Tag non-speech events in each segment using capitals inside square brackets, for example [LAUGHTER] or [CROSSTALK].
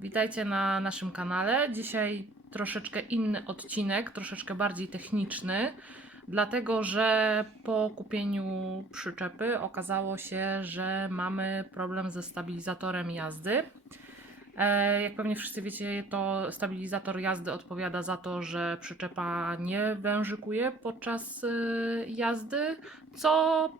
Witajcie na naszym kanale. Dzisiaj troszeczkę inny odcinek, troszeczkę bardziej techniczny, dlatego że po kupieniu przyczepy okazało się, że mamy problem ze stabilizatorem jazdy. E, Jak pewnie wszyscy wiecie, to stabilizator jazdy odpowiada za to, że przyczepa nie wężykuje podczas y, jazdy, co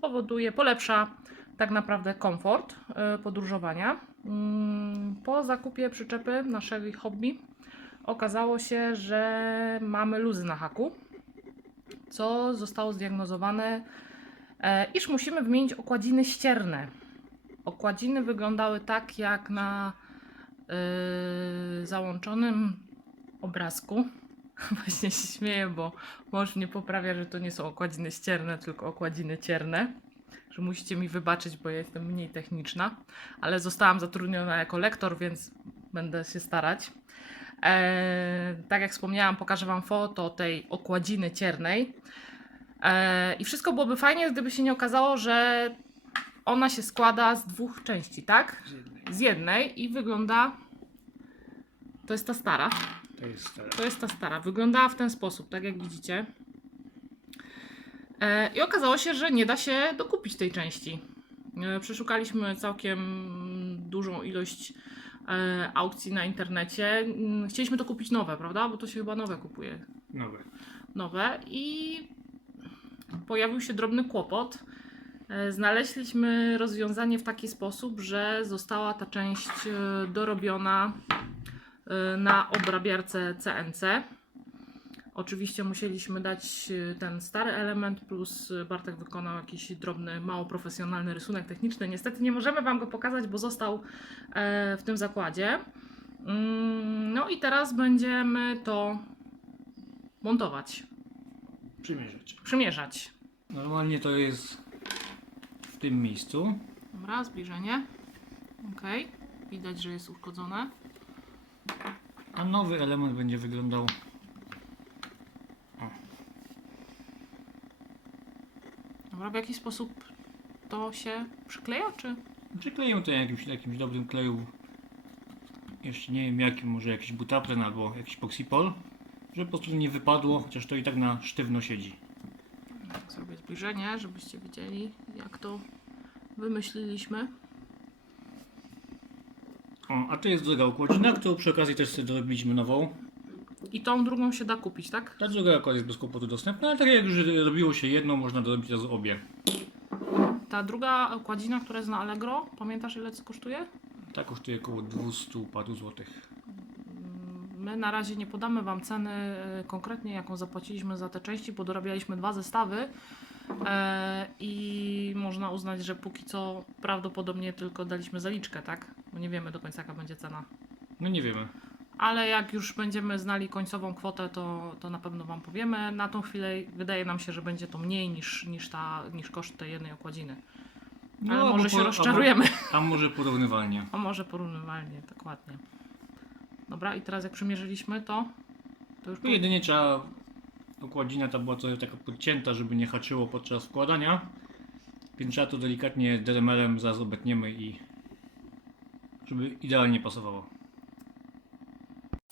powoduje, polepsza tak naprawdę komfort y, podróżowania. Mm, Po zakupie przyczepy naszej hobby okazało się, że mamy luzy na haku, co zostało zdiagnozowane, e, iż musimy wymienić okładziny ścierne. Okładziny wyglądały tak jak na y, załączonym obrazku. [LAUGHS] Właśnie się śmieję, bo mąż mnie poprawia, że to nie są okładziny ścierne, tylko okładziny cierne. Że musicie mi wybaczyć, bo ja jestem mniej techniczna, ale zostałam zatrudniona jako lektor, więc będę się starać. Eee, tak jak wspomniałam, pokażę Wam foto tej okładziny ciernej. Eee, I wszystko byłoby fajnie, gdyby się nie okazało, że ona się składa z dwóch części, tak? Z jednej. Z jednej i wygląda. To jest ta stara. To jest stara. To jest ta stara. Wyglądała w ten sposób, tak jak widzicie. E, I okazało się, że nie da się dokupić tej części. E, Przeszukaliśmy całkiem dużą ilość e, aukcji na internecie. Mm, Chcieliśmy to kupić nowe, prawda? Bo to się chyba nowe kupuje. Nowe. Nowe i pojawił się drobny kłopot. Znaleźliśmy rozwiązanie w taki sposób, że została ta część dorobiona na obrabiarce CNC. Oczywiście musieliśmy dać e, ten stary element, plus e, Bartek wykonał jakiś drobny, mało profesjonalny rysunek techniczny. Niestety nie możemy Wam go pokazać, bo został e, w tym zakładzie. Mm, No i teraz będziemy to montować, Przymierzać. przymierzać. Normalnie to jest w tym miejscu. Dobra, zbliżenie. Ok, widać, że jest uszkodzone. A nowy element będzie wyglądał Dobra, w jaki sposób to się przykleja, czy? Przykleję to jakimś, jakimś dobrym kleju. Jeszcze nie wiem jakim, może jakiś butapren albo jakiś poxipol. Żeby po prostu nie wypadło, chociaż to i tak na sztywno siedzi. Tak, zrobię zbliżenie, żebyście widzieli, jak to wymyśliliśmy. O, a tu jest druga układzina, którą przy okazji też sobie dorobiliśmy nową. I tą drugą się da kupić, tak? Ta druga akurat jest bez kłopotu dostępna, ale tak jak już robiło się jedną, można dorobić razu obie. Ta druga okładzina, która jest na Allegro, pamiętasz ile co kosztuje? Ta kosztuje około 200 paru złotych. My na razie nie podamy Wam ceny e, konkretnie, jaką zapłaciliśmy za te części, bo dorabialiśmy dwa zestawy e, i można uznać, że póki co prawdopodobnie tylko daliśmy zaliczkę, tak? Bo nie wiemy do końca jaka będzie cena. No nie wiemy. Ale jak już będziemy znali końcową kwotę, to, to na pewno Wam powiemy. Na tą chwilę wydaje nam się, że będzie to mniej niż, niż, ta, niż koszt tej jednej okładziny. Ale albo może się rozczarujemy. A może porównywalnie. A może porównywalnie, dokładnie. Dobra, i teraz jak przymierzyliśmy to, to już Tu jedynie trzeba. Okładzina ta była trochę taka podcięta, żeby nie haczyło podczas wkładania. Więc trzeba to delikatnie dremelem zaraz obetniemy i żeby idealnie pasowało.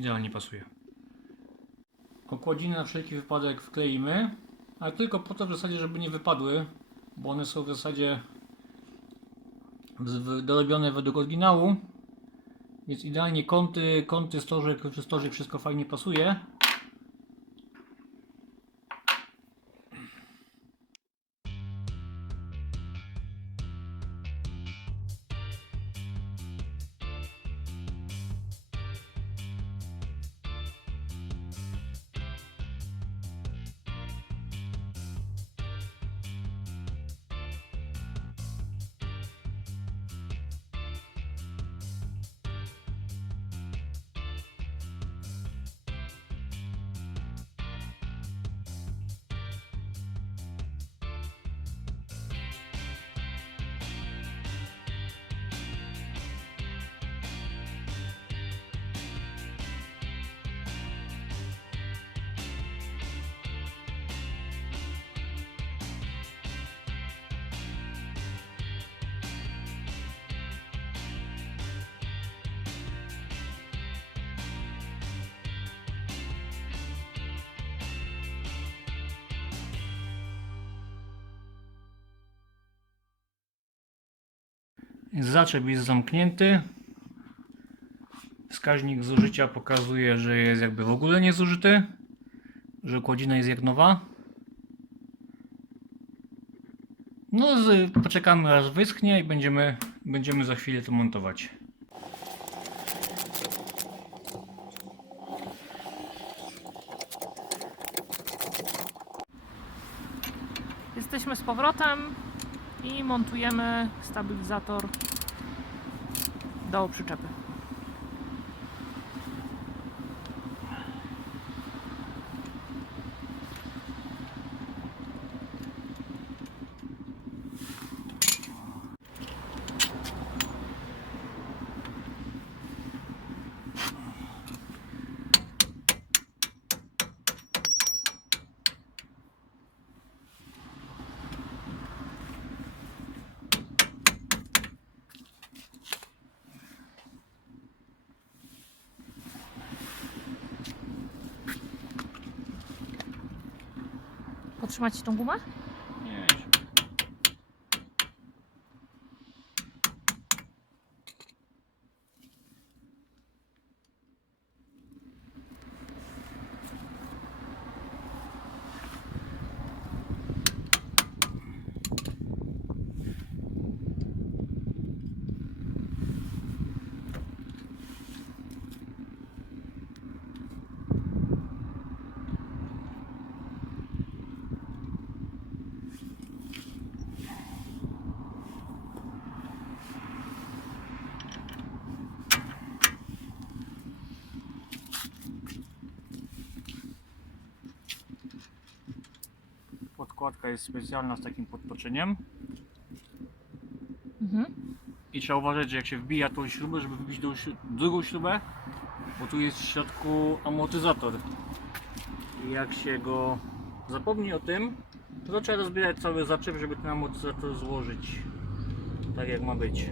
idealnie pasuje. Okładziny na wszelki wypadek wkleimy, ale tylko po to w zasadzie, żeby nie wypadły, bo one są w zasadzie dorobione według oryginału. Więc idealnie kąty, kąty, stożek, stożek, wszystko fajnie pasuje. Zaczep jest zamknięty. Wskaźnik zużycia pokazuje, że jest jakby w ogóle niezużyty. Że kładzina jest jak nowa. No, z, poczekamy aż wyschnie i będziemy, będziemy za chwilę to montować. Jesteśmy z powrotem i montujemy stabilizator do przyczepy. Potrzymać ci tą gumę? Nie, Podkładka jest specjalna z takim podtoczeniem. Mhm. I trzeba uważać, że jak się wbija tą śrubę, żeby wbić tą drugą śrubę, bo tu jest w środku amortyzator. I jak się go zapomni o tym, to trzeba rozbierać cały zaczep, żeby ten amortyzator złożyć tak jak ma być.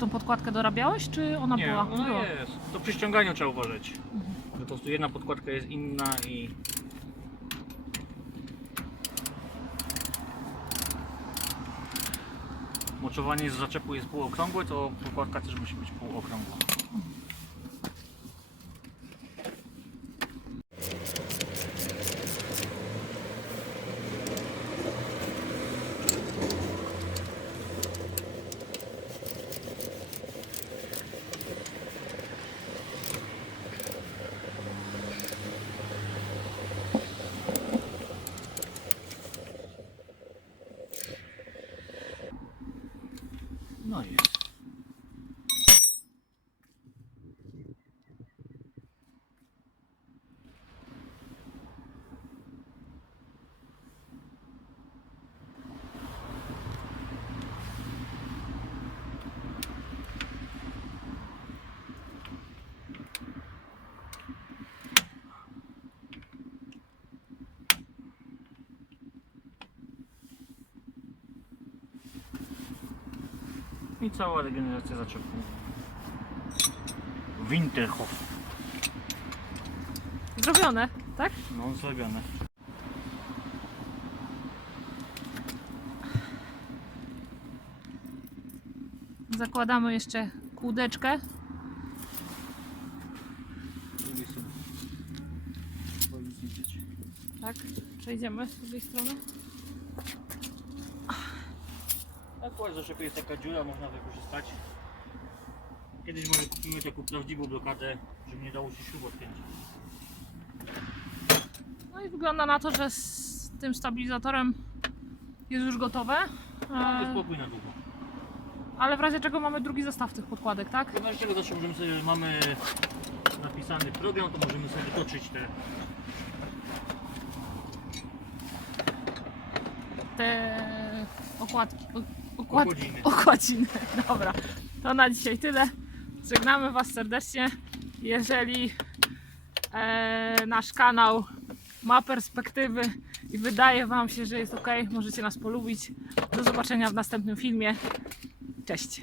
Tą podkładkę dorabiałeś, czy ona Nie, była? ona Była. jest. To przy ściąganiu trzeba uważać. Po prostu jedna podkładka jest inna i Moczowanie z zaczepu jest półokrągłe, to podkładka też musi być półokrągła. No i jest. I cała regeneracja zaczepu. Winterhof. Zrobione, tak? No, zrobione. Zakładamy jeszcze kółdeczkę. Tak, przejdziemy z drugiej strony. W zaczepu jest taka dziura, można wykorzystać. Kiedyś może kupimy taką prawdziwą blokadę, żeby nie dało się śrub odkręcić. No i wygląda na to, że z tym stabilizatorem jest już gotowe. No, jest E, na długo. ale w razie czego mamy drugi zestaw tych podkładek, tak? W razie czego zawsze możemy sobie, mamy napisany program, to możemy sobie wytoczyć te Te okładki. O- Okładki. Okładziny. Okładziny. [LAUGHS] Dobra. To na dzisiaj tyle. Żegnamy Was serdecznie. Jeżeli e, nasz kanał ma perspektywy i wydaje Wam się, że jest ok, możecie nas polubić. Do zobaczenia w następnym filmie. Cześć.